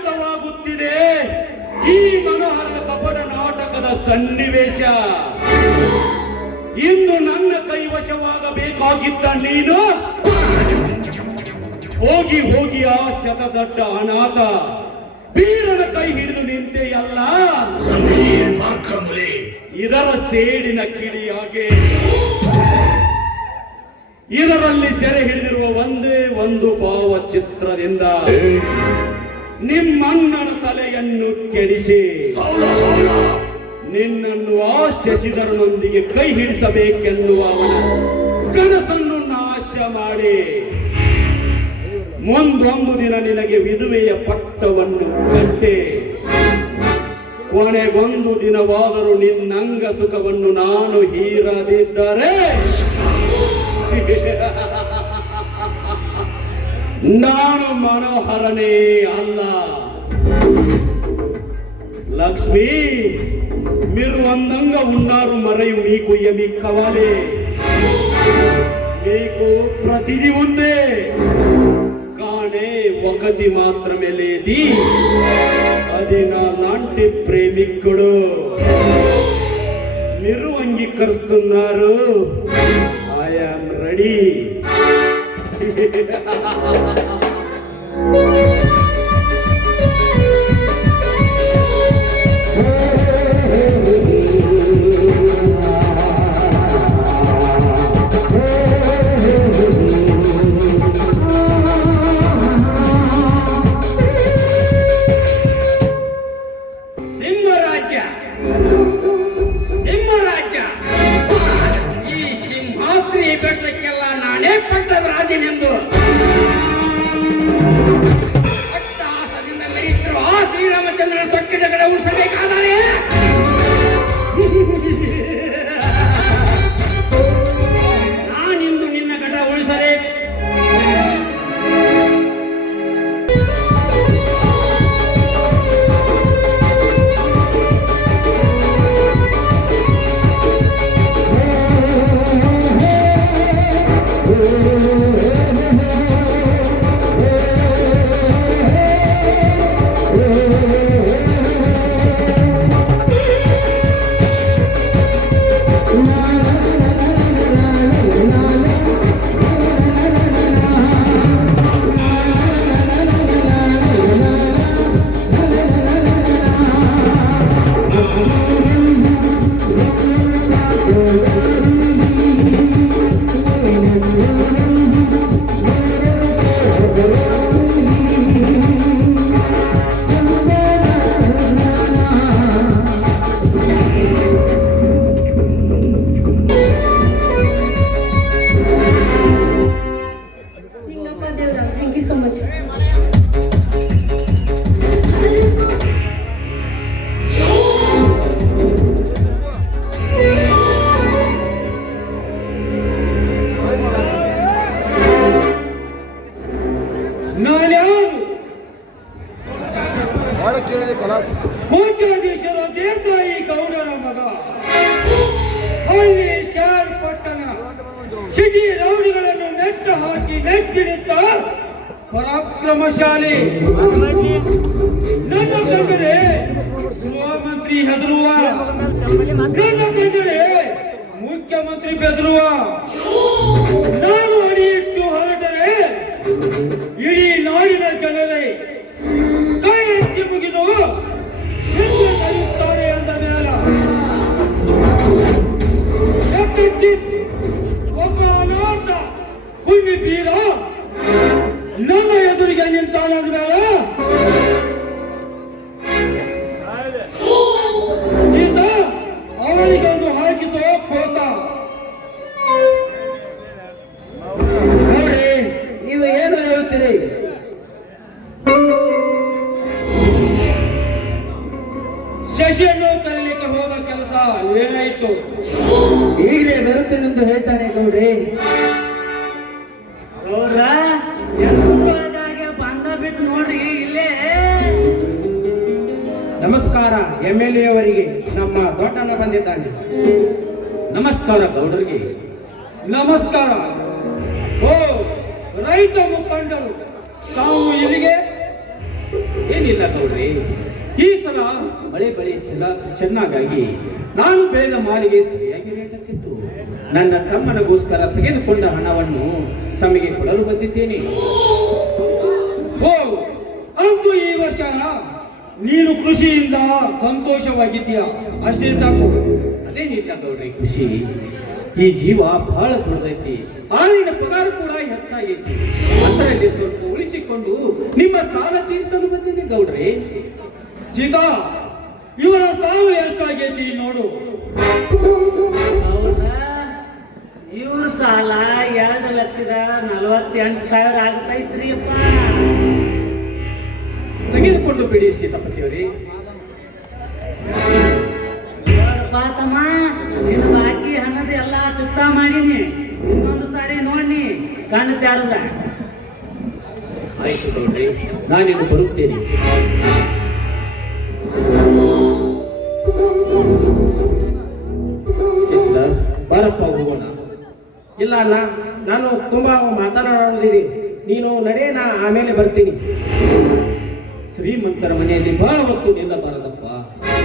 ಅರ್ಥವಾಗುತ್ತಿದೆ ಈ ಮನೋಹರದ ಕಪಟ ನಾಟಕದ ಸನ್ನಿವೇಶ. ಇಂದು ನನ್ನ ಕೈವಶವಾಗಬೇಕಾಗಿದ್ದ ನೀನು ಹೋಗಿ ಹೋಗಿ ಆ ಶತದಡ್ಡ ಅನಾಥ ಬೀರನ ಕೈ ಹಿಡಿದು ನಿಂತೆಯಲ್ಲ, ಇದರ ಸೇಡಿನ ಕಿಡಿಯಾಗೆ ಇದರಲ್ಲಿ ಸೆರೆ ಹಿಡಿದಿರುವ ಒಂದೇ ಒಂದು ಭಾವಚಿತ್ರದಿಂದ ನಿಮ್ಮಣ್ಣನ ತಲೆಯನ್ನು ಕೆಡಿಸಿ ನಿನ್ನನ್ನು ಆ ಶಶಿಧರನೊಂದಿಗೆ ಕೈ ಹಿಡಿಸಬೇಕೆನ್ನುವ ಅವನ ಕನಸನ್ನು ನಾಶ ಮಾಡಿ ಮುಂದೊಂದು ದಿನ ನಿನಗೆ ವಿಧವೆಯ ಪಟ್ಟವನ್ನು ಕಟ್ಟೆ ಕೊನೆಗೊಂದು ದಿನವಾದರೂ ನಿನ್ನಂಗ ಸುಖವನ್ನು ನಾನು ಹೀರದಿದ್ದರೆ ನಾನು ಮನೋಹರನೇ ಅಲ್ಲ. లక్ష్మి, మీరు అందంగా ఉన్నారు మరియు మీకు ఏమి కావాలి? మీకు ప్రతిదీ ఉంది, కానీ ఒకటి మాత్రమే లేది. అది నా లాంటి ప్రేమికుడు. మీరు అంగీకరిస్తున్నారు? I'm ready. ಕೋಟ್ಯಾಧೀಶರ ದೇಸಾಯಿ ಗೌಡರ ಮಗ, ಹಳ್ಳಿ ಶಾಲ್ ಪಟ್ಟಣ ಸಿಟಿ ರೌಡಿಗಳನ್ನು ನೆಟ್ಟ ಹಾಕಿ ನೆಚ್ಚಿನಿದ್ದ ಪರಾಕ್ರಮಶಾಲಿ. ನನ್ನ ಕಂಡರೆ ಗೃಹ ಮಂತ್ರಿ ಹೆದರುವ, ನನ್ನ ಕಂಡರೆ ಮುಖ್ಯಮಂತ್ರಿ ಬೆದರುವ. ನಾನು ಅಡಿ ಇಟ್ಟು ಹೊರಟರೆ ಇಡೀ ನಾಡಿನ ಜನರೇ ಕೈ ಎತ್ತಿ ಮುಗಿದು ಕರೆಯುತ್ತಾರೆ ಅಂದ ಮೇಲ ಒಬ್ಬ ಅನಾಥ ಕುಂಬಿ ಬೀರ ನನ್ನ ಎದುರಿಗೆ ನಿಂತಾನಂದ ಮೇಲ ಸೀತಾ ಅವರಿಗೊಂದು ಹಾಕಿಸೋ ಕೋತ. ನೋಡ್ರಿ, ನೀವು ಏನು ಹೇಳುತ್ತೀರಿ? ಶಶಿಯನ್ನು ಕರೀಲಿಕ್ಕೆ ಹೋದ ಕೆಲಸ ಏನಾಯ್ತು? ಈಗಲೇ ಬರುತ್ತೇನೆಂದು ಹೇಳ್ತಾನೆ ಗೌಡ್ರಿ. ಅವ್ರ ಬಂದ ಬಿಟ್ಟು ನೋಡ್ರಿ ಇಲ್ಲೇ. ನಮಸ್ಕಾರ MLA ಅವರಿಗೆ, ನಮ್ಮ ದೊಡ್ಡಣ್ಣ ಬಂದಿದ್ದಾನೆ. ನಮಸ್ಕಾರ ಗೌಡರಿಗೆ. ನಮಸ್ಕಾರ. ಓ ರೈತ ಮುಖಂಡರು, ತಾವು ಇಲ್ಲಿಗೆ ಏನಿಲ್ಲ ಗೌಡ್ರಿ, ಈ ಸಲ ಮಳೆ ಬಳಿ ಚೆನ್ನಾಗಾಗಿ ನಾನು ಬೆಳೆದ ಮಾಲಿಗೆ ಸರಿಯಾಗಿ ರೇಟ್ ಹಾಕಿತ್ತು. ನನ್ನ ತಮ್ಮನಿಗೋಸ್ಕರ ತೆಗೆದುಕೊಂಡ ಹಣವನ್ನು ತಮಗೆ ಕೊಡಲು ಬಂದಿದ್ದೇನೆ. ಓ, ಅಂತೂ ಈ ವರ್ಷ ನೀನು ಕೃಷಿಯಿಂದ ಸಂತೋಷವಾಗಿದ್ದೀಯಾ, ಅಷ್ಟೇ ಸಾಕು. ಅದೇನಿಲ್ಲ ಗೌಡ್ರಿ, ಖುಷಿ ಈ ಜೀವ ಬಹಳ ದೊಡ್ಡದೈತಿ. ಆಳಿನ ಪಗಾರ ಕೂಡ ಹೆಚ್ಚಾಗೈತಿ. ಅದರಲ್ಲಿ ಸ್ವಲ್ಪ ಉಳಿಸಿಕೊಂಡು ನಿಮ್ಮ ಸಾಲ ತೀರಿಸಲು ಬಂದಿದೆ ಗೌಡ್ರಿ. ಸೀತಾ, ಇವರ ಸಾವು ಎಷ್ಟಾಗೈತಿ ನೋಡು. ಹೌದಾ? ಇವ್ರ ಸಾಲ 2,48,000 ಆಗ್ತೈತ್ರಿಯಪ್ಪ. ತೆಗೆದುಕೊಂಡು ಬಿಡಿ ಸೀತಾಪತಿಯವರೇ. ನೋಡಪ್ಪ ತಮ್ಮ, ನಿನ್ನ ಬಾಕಿ ಹಣದ ಎಲ್ಲ ಚುಕ್ತಾ ಮಾಡೀನಿ. ಇನ್ನೊಂದು ಸಾರಿ ನೋಡಿ ಕಣ್ಣು ತ್ಯಾರದ. ಆಯ್ತು ಗೌಡ್ರಿ, ನಾನಿನ್ನು ಬರುತ್ತೇನೆ. ಬಾರಪ್ಪ, ಹೋಗೋಣ. ಇಲ್ಲ ಅಣ್ಣ, ನಾನು ತುಂಬಾ ಮಾತನಾಡೋದಿದೆ. ನೀನು ನಡೆ, ನಾ ಆಮೇಲೆ ಬರ್ತೀನಿ. ಶ್ರೀಮಂತರ ಮನೆಯಲ್ಲಿ ಬಹಳ ಹೊತ್ತು ನಿಲ್ಲಬಾರದಪ್ಪ.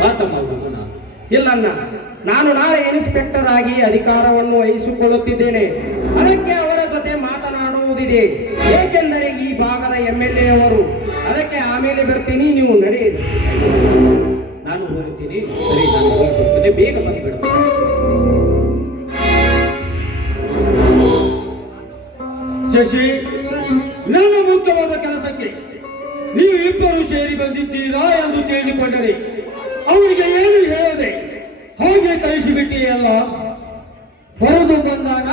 ಬಾತಮ್ಮ, ಹೋಗೋಣ. ಇಲ್ಲ ಅಣ್ಣ, ನಾನು ನಾಳೆ ಇನ್ಸ್ಪೆಕ್ಟರ್ ಆಗಿ ಅಧಿಕಾರವನ್ನು ವಹಿಸಿಕೊಳ್ಳುತ್ತಿದ್ದೇನೆ. ಅದಕ್ಕೆ ಅವರ ಜೊತೆ ಮಾತನಾಡುವುದಿದೆ. ಏಕೆಂದರೆ ಈ ಭಾಗದ MLA ಅವರು. ಅದಕ್ಕೆ ಆಮೇಲೆ ಬರ್ತೀನಿ, ನೀವು ನಡೆಯಿರಿ. ನಾನು ಹೋಗುತ್ತೀನಿ. ಸರಿ, ನಾನು ಹೋಗಿ ಬರ್ತೇನೆ. ಬೇಗ ಬಂದ್ಬಿಡು. ಶಶಿ, ನನ್ನ ಮುಖ್ಯವಾದ ಕೆಲಸಕ್ಕೆ ನೀವು ಇಬ್ಬರು ಸೇರಿ ಬಂದಿದ್ದೀರಾ ಎಂದು ತಿಳಿದುಕೊಂಡರೆ ಅವರಿಗೆ ಏನು ಹೇಳದೆ ಹಾಗೆ ಕಳಿಸಿಬಿಟ್ಟಿಯಲ್ಲ. ಬರೋದು ಬಂದಾನ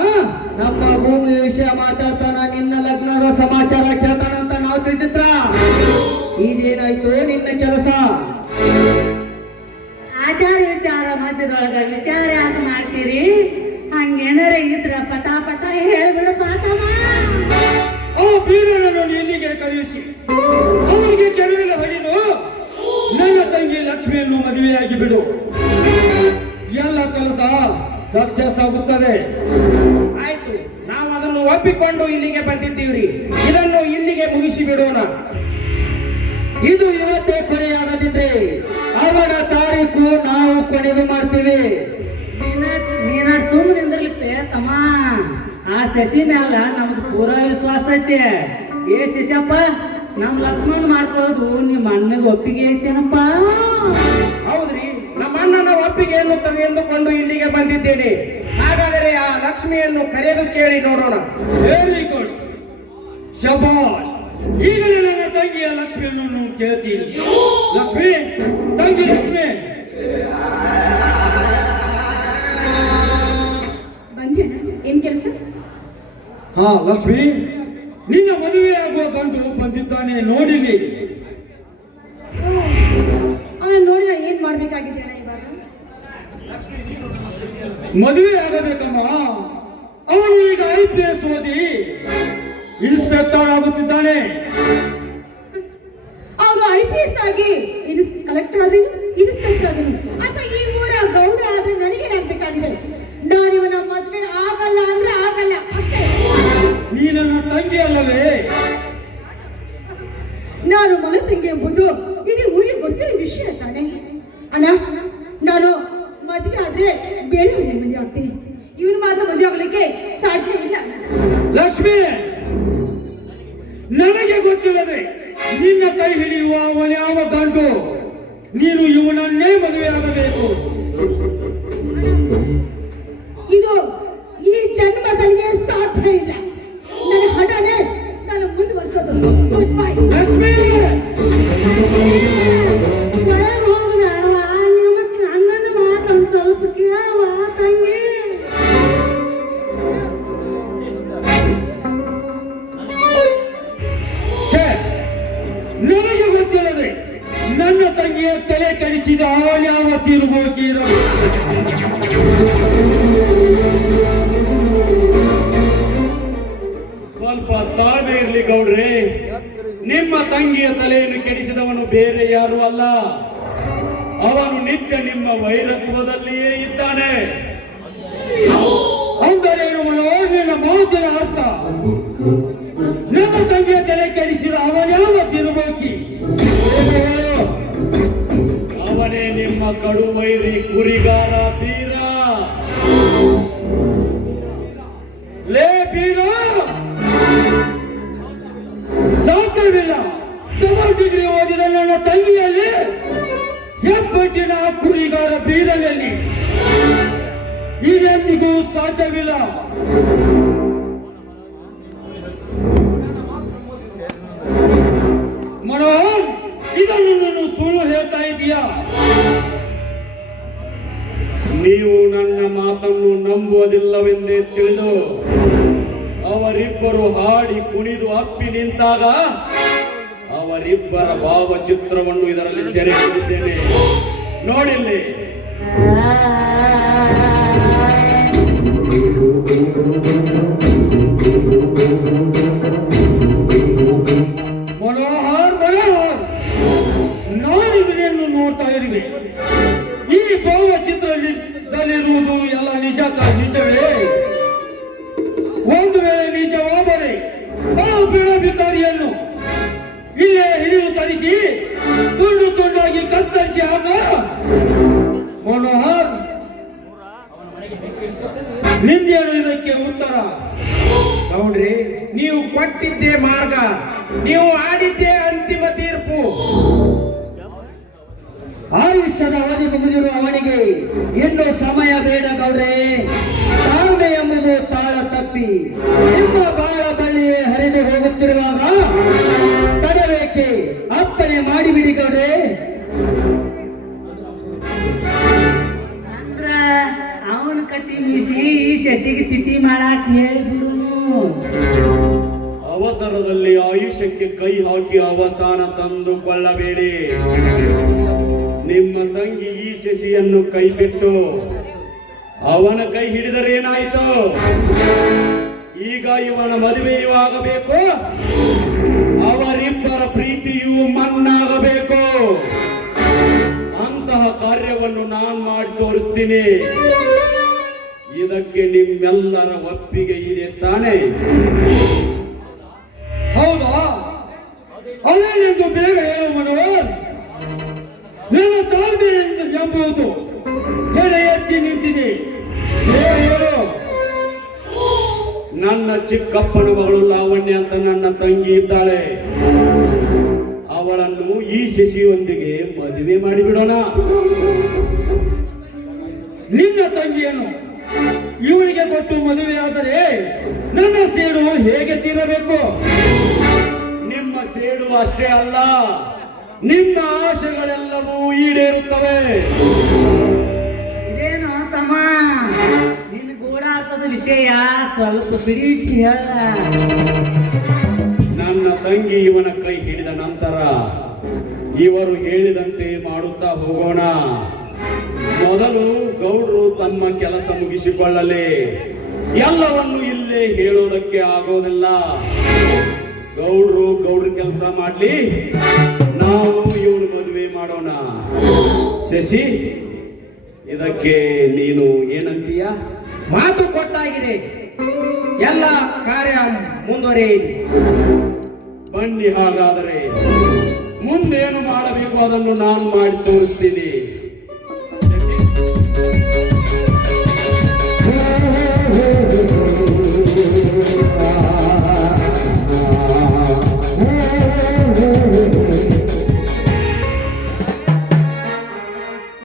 ನಮ್ಮ ಭೂಮಿ ವಿಷಯ ಮಾತಾಡ್ತಾನ, ನಿನ್ನ ಲಗ್ನದ ಸಮಾಚಾರ ಕೇಳ್ತಾನಂತ ನಾವು ತಿಳಿದಿದ್ರ. ಈಗೇನಾಯ್ತು ನಿನ್ನ ಕೆಲಸ? ಆಚಾರ ವಿಚಾರ ಮಧ್ಯದೊಳಗ ವಿಚಾರ ಯಾಕೆ ಮಾಡ್ತೀರಿ? ಹಂಗೇನಾರ ಇದ್ರ ಪಟ ಹೇಳ್ಬಿಡಪ್ಪ ತಮ್ಮ. ಆ ಬೀರನನ್ನು ಇಲ್ಲಿಗೆ ಕರೆಯಿಸಿ ಅವರಿಗೆ ಕೆರಳಿನ ಹೊಡೆದು ನನ್ನ ತಂಗಿ ಲಕ್ಷ್ಮಿಯನ್ನು ಮದುವೆಯಾಗಿ ಬಿಡು. ಎಲ್ಲ ಕೆಲಸ ಸಕ್ಸಸ್ ಆಗುತ್ತದೆ. ಆಯ್ತು, ನಾವು ಅದನ್ನು ಒಪ್ಪಿಕೊಂಡು ಇಲ್ಲಿಗೆ ಬಂದಿದ್ದೀವ್ರಿ. ಇದನ್ನು ಇಲ್ಲಿಗೆ ಮುಗಿಸಿ ಬಿಡೋಣ. ಇದು ಇವತ್ತೇ ಕೊನೆಯಾಗದಿದ್ರೆ ಅವನ ತಾರೀಕು ನಾವು ಕೊನೆಗೂ ಮಾಡ್ತೀವಿ. ನೀನ ಸುಮ್ಮನೆ ನಿಂದಿರ್ಲಿಕ್ಕೆ ತಮ್ಮ. ಆ ಸಸಿ ಮ್ಯಾಲ ನಮ್ದು ಪೂರಾ ವಿಶ್ವಾಸ ಐತಿ. ಏ ಶಿಶಪ್ಪ, ನಮ್ ಲಕ್ಷ್ಮಣ್ ಮಾಡ್ಕೊಳ್ಳೋದು ನಿಮ್ಮ ಅಣ್ಣಗೆ ಒಪ್ಪಿಗೆ ಐತೇನಪ್ಪ? ಹೌದ್ರಿ, ನಮ್ಮ ಅಣ್ಣನ ಒಪ್ಪಿಗೆಯನ್ನು ತೆಗೆದುಕೊಂಡು ಇಲ್ಲಿಗೆ ಬಂದಿದ್ದೇನೆ. ಹಾಗಾದರೆ ಆ ಲಕ್ಷ್ಮಿಯನ್ನು ಕರೆದು ಕೇಳಿ ನೋಡೋಣ. ವೆರಿ ಗುಡ್, ಶಬಾಷ್. ಈಗಲೇ ನನ್ನ ತಂಗಿಯ ಲಕ್ಷ್ಮಿಯನ್ನು ಕೇಳ್ತೀನಿ. ಲಕ್ಷ್ಮಿ, ತಂಗಿ ಲಕ್ಷ್ಮಿ. ಬಂದ್ಯಾ? ಏನ್ ಕೆಲಸ? ಹಾ ಲಕ್ಷ್ಮಿ, ನಿನ್ನ ಮದುವೆ ಆಗುವ ಗಂಡು ಬಂದಿದ್ದಾನೆ, ನೋಡಿಲಿ. ಅವನ ನೋಡಿ ನಾನು ಏನ್ ಮಾಡ್ಬೇಕಾಗಿದೆ ಅಣ್ಣ ಇವಾಗ? ಮದುವೆ ಆಗಬೇಕಮ್ಮ. ಅವನು ಈಗ IPS ಓದಿ ಇನ್ಸ್ಪೆಕ್ಟರ್ ಆಗುತ್ತಿದ್ದಾನೆ. ಅವನು IPS ಆಗಿ ಕಲೆಕ್ಟರ್ ಆದ್ರೆ ಇನ್ಸ್ಪೆಕ್ಟರ್ ಆದ್ರೆ ಅಥವಾ ಈ ಊರ ಗೌಡ ಆದ್ರೆ ನನಗೇನಾಗ್ಬೇಕಾಗಿದೆ? ನಾನು ಇವನ ಮದುವೆ ಆಗಲ್ಲ ಅಂದ್ರೆ ಆಗಲ್ಲ, ಅಷ್ಟೇ. ನೀ ನನ್ನ ತಂಗಿ ಅಲ್ಲವೇ? ನಾನು ಮಗ ತಂಗಿ ಎಂಬುದು ಇಡೀ ಊರಿಗೆ ಗೊತ್ತಿರೋ ವಿಷಯ ತಾನೆ ಅಣ್ಣ. ನಾನು ಮದುವೆ ಆದ್ರೆ ಬೇರೆಯವನೇ ಮದುವೆ ಆಗ್ತೀನಿ. ಇವನು ಮಾತ್ರ ಮದುವೆ ಆಗಲಿಕ್ಕೆ ಸಾಧ್ಯ ಇಲ್ಲ. ಲಕ್ಷ್ಮಿ, ನನಗೆ ಗೊತ್ತಿಲ್ಲದೆ ನಿನ್ನ ಕೈ ಹಿಡಿಯುವ ಅವನ್ಯಾವ ಗಂಡು? ನೀನು ಇವನನ್ನೇ ಮದುವೆ ಆಗಬೇಕು. ಇದು ಈ ಜನ್ಮದಲ್ಲಿ ಸಾಧ್ಯ ಇಲ್ಲ. ನನ್ನ ಹಠನೇ ನಾನು ಮುಂದುವರಿಸೋದು. Good bye. ಲಕ್ಷ್ಮಿ, ಅಣ್ಣನ ಮಾತೊಂದು ಸ್ವಲ್ಪ ಕೇಳವ ತಂಗಿ. ಛೇ, ನನಗೆ ಗೊತ್ತಿಲ್ಲದೆ ನನ್ನ ತಂಗಿಯ ತಲೆ ಕಡಿಸಿದ ಅವನ್ಯಾವ ತಿರುಗೋಕಿರೋ? ಸ್ವಲ್ಪ ತಾಳ್ಮೆ ಇರಲಿ ಗೌಡ್ರೆ. ನಿಮ್ಮ ತಂಗಿಯ ತಲೆಯನ್ನು ಕೆಡಿಸಿದವನು ಬೇರೆ ಯಾರು ಅಲ್ಲ. ಅವನು ನಿತ್ಯ ನಿಮ್ಮ ವೈರತ್ವದಲ್ಲಿಯೇ ಇದ್ದಾನೆ. ಅಂದರೆ ನಿನ್ನ ಮಾತಿನ ಅರ್ಥ ನನ್ನ ತಂಗಿಯ ತಲೆ ಕೆಡಿಸಿದ ಅವನ್ಯಾವ ತಿರುಗೋಕಿ? ಕಡುವೈರಿ ಕುರಿಗಾರ ಬೀರ. ಲೇ ಬೀರ, ಸಾಧ್ಯವಿಲ್ಲ. ಡಬಲ್ ಡಿಗ್ರಿ ಓದಿದ ನನ್ನ ತಂಗಿಯಲ್ಲಿ ಹೆಬ್ಬಟ್ಟಿನ ಕುರಿಗಾರ ಬೀರನಲ್ಲಿ ಇದೆಂದಿಗೂ ಸಾಧ್ಯವಿಲ್ಲ. ಮನೋಹರ್, ಇದನ್ನು ನೀನು ಸುಳ್ಳು ಹೇಳ್ತಾ ಇದೀಯಾ? ನೀವು ನನ್ನ ಮಾತನ್ನು ನಂಬುವುದಿಲ್ಲವೆಂದೇ ತಿಳಿದು ಅವರಿಬ್ಬರು ಹಾಡಿ ಕುಣಿದು ಅಪ್ಪಿ ನಿಂತಾಗ ಅವರಿಬ್ಬರ ಭಾವಚಿತ್ರವನ್ನು ಇದರಲ್ಲಿ ಸೆರೆ ಹಿಡಿದಿದ್ದೇನೆ. ನೋಡಿಲ್ಲಿ. ಮನೋಹರ್, ಮನೋಹರ್, ನಾನು ಇದನ್ನು ನೋಡ್ತಾ ಇರುವೆ. ಈ ಭಾವಚಿತ್ರದಲ್ಲಿರುವುದು ಎಲ್ಲ ನಿಜವೇ? ಒಂದು ವೇಳೆ ನಿಜವಾದರೆ ಆ ಬಿಡಬಿಕಾರಿಯನ್ನು ಇಲ್ಲೇ ಹಿಡಿದು ತರಿಸಿ ತುಂಡು ತುಂಡಾಗಿ ಕತ್ತರಿಸಿ ಹಾಕ. ಮನೋಹರ್, ನಿಂದೇನು ಇದಕ್ಕೆ ಉತ್ತರ? ನೋಡ್ರಿ, ನೀವು ಕೊಟ್ಟಿದ್ದೇ ಮಾರ್ಗ, ನೀವು ಆಡಿದ್ದೇ ಅಂತಿಮ ತೀರ್ಪು. ಆಯುಷ್ಯದ ಅವಧಿ ಮುಗಿದಿರುವ ಅವನಿಗೆ ಇನ್ನು ಸಮಯ ಬೇಡ ಗೌಡ್ರೆ. ತಾಳ್ಮೆ ಎಂಬುದು ತಾಳ ತಪ್ಪಿ ನಿಮ್ಮ ಬಾಳ ಬಳ್ಳಿಯೇ ಹರಿದು ಹೋಗುತ್ತಿರುವಾಗ ತಡಬೇಕೆ? ಅಪ್ಪಣೆ ಮಾಡಿಬಿಡಿ ಗೌಡ್ರೆ. ಅಂದ್ರ ಅವನ ಕತಿ ಮೀಸಿ ಈ ಶಶಿಗೆ ತಿಥಿ ಮಾಡಾಕ್ ಹೇಳಿಬಿಡುನು. ಅವಸರದಲ್ಲಿ ಆಯುಷ್ಯಕ್ಕೆ ಕೈ ಹಾಕಿ ಅವಸಾನ ತಂದುಕೊಳ್ಳಬೇಡಿ. ನಿಮ್ಮ ತಂಗಿ ಈ ಶಶಿಯನ್ನು ಕೈ ಬಿಟ್ಟು ಅವನ ಕೈ ಹಿಡಿದರೇನಾಯಿತು? ಈಗ ಇವನ ಮದುವೆಯೂ ಆಗಬೇಕು, ಅವರಿಬ್ಬರ ಪ್ರೀತಿಯೂ ಮಣ್ಣಾಗಬೇಕು. ಅಂತಹ ಕಾರ್ಯವನ್ನು ನಾನು ಮಾಡಿ ತೋರಿಸ್ತೀನಿ. ಇದಕ್ಕೆ ನಿಮ್ಮೆಲ್ಲರ ಒಪ್ಪಿಗೆ ಇದೆ ತಾನೇ? ಹೌದಾ? ಅವೇನೆಂದು ಬೇಗ ಹೇಳು ಮನೋಹರ್. ನನ್ನ ತಾಳ್ಮೆ ಎಂಬುದು ಎಡೆ ಎತ್ತಿ ನಿಂತಿದೆ. ಹೇಳು. ನನ್ನ ಚಿಕ್ಕಪ್ಪನ ಮಗಳು ಲಾವಣ್ಯ ಅಂತ ನನ್ನ ತಂಗಿ ಇದ್ದಾಳೆ. ಅವಳನ್ನು ಈ ಶಶಿಯೊಂದಿಗೆ ಮದುವೆ ಮಾಡಿಬಿಡೋಣ. ನಿನ್ನ ತಂಗಿಯನ್ನು ಇವನಿಗೆ ಕೊಟ್ಟು ಮದುವೆ ಆದರೆ ನನ್ನ ಸೇಡು ಹೇಗೆ ತೀರಬೇಕು? ನಿಮ್ಮ ಸೇಡು ಅಷ್ಟೇ ಅಲ್ಲ, ನಿಮ್ಮ ಆಶೆಗಳೆಲ್ಲವೂ ಈಡೇರುತ್ತವೆ. ಇದೇನು ತಮ್ಮ, ನಿನ್ನ ಗೂಢಾರ್ಥದ ವಿಷಯ ಸ್ವಲ್ಪ ಬಿಡಿಸಿ ಹೇಳ. ನನ್ನ ತಂಗಿ ಇವನ ಕೈ ಹಿಡಿದ ನಂತರ ಇವರು ಹೇಳಿದಂತೆ ಮಾಡುತ್ತಾ ಹೋಗೋಣ. ಮೊದಲು ಗೌಡ್ರು ತಮ್ಮ ಕೆಲಸ ಮುಗಿಸಿಕೊಳ್ಳಲಿ. ಎಲ್ಲವನ್ನು ಇಲ್ಲೇ ಹೇಳೋದಕ್ಕೆ ಆಗೋದಿಲ್ಲ. ಗೌಡ್ರ ಕೆಲಸ ಮಾಡ್ಲಿ, ನಾವು ಇವನು ಮದುವೆ ಮಾಡೋಣ. ಶಶಿ, ಇದಕ್ಕೆ ನೀನು ಏನಂತೀಯ? ಮಾತು ಕೊಟ್ಟಾಗಿದೆ, ಎಲ್ಲ ಕಾರ್ಯ ಮುಂದುವರಿಯಿರಿ. ಬನ್ನಿ, ಹಾಗಾದರೆ ಮುಂದೇನು ಮಾಡಬೇಕು ಅದನ್ನು ನಾನು ಮಾಡಿ ತೋರಿಸ್ತೀನಿ.